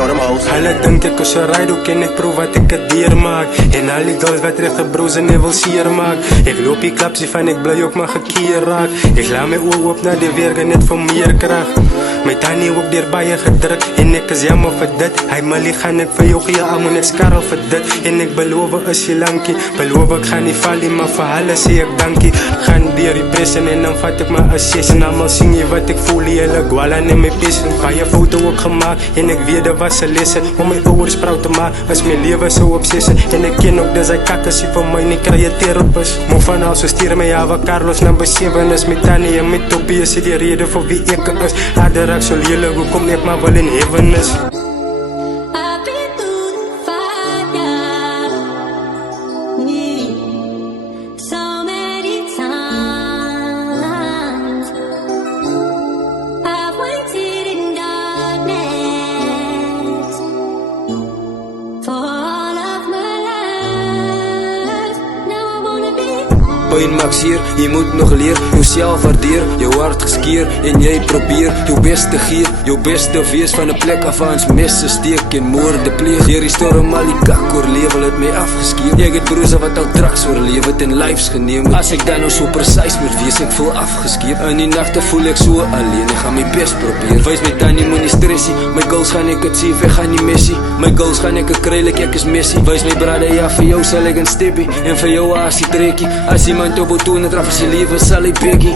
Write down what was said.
normals. Hulle dink ek is 'n rijdhoek en ek proef wat ek het deurmaak. En al die girls wat regte broers en wil seer maak. Ek loop die klapsie van ek bly ook maar gekeer raak. Ek laat my oor oop na die weerge net vir meer krag. My tannie ook deur baie gedruk en ek is jammer vir dit. Hy Mali gaan ek vir jou gee, almal net skarrel vir dit. En ek beloof is jy lankie, beloof ek gaan nie val nie, maar vir hulle sê ek dankie. Gaan deur die pressen en dan vat ek my assess en almal sien jy wat ek voel, die hele gwala en my pis. Baie foto ook gemaak en ek weet dit was 'n lessen om my ouers proud te maak, is my lewe so obsessie. En ek ken ook dis hy kakkesie vir my nie kry 'n therapist. Mo van al so stuur my Ava Carlos number 7 is my tannie en my toppie is die rede vir wie ek is. Raak so lelik, hoekom ek maar wel in heaven is. I've been through the fire, so many times. I've waited in darkness for all of my life. Now I wanna be. Pijn maak seer, jy moet nog leer, jouself waardeer, jou hart geskeer en jy probeer jou beste gee, jou beste wees van 'n plek af waar ons messe steek en moorde pleeg. Deur die storm al die kak oorleef, het my afgeskeer. Ek het broers wat al drugs oorleef het en lives geneem het. As ek dan nou so presies moet wees, ek voel afgeskeer. In die nagte voel ek so alleen, ek gaan my best probeer. Wys my tannie moenie stressie, my goals gaan ek achieve, ek gaan nie messie. My goals gaan ek kry, ek is Messi. Wys my brother, ja vir jou sal ek 'n steppie en vir jou as die trekkie. As iemand op toe en traf as jy lewe sal hy beggie.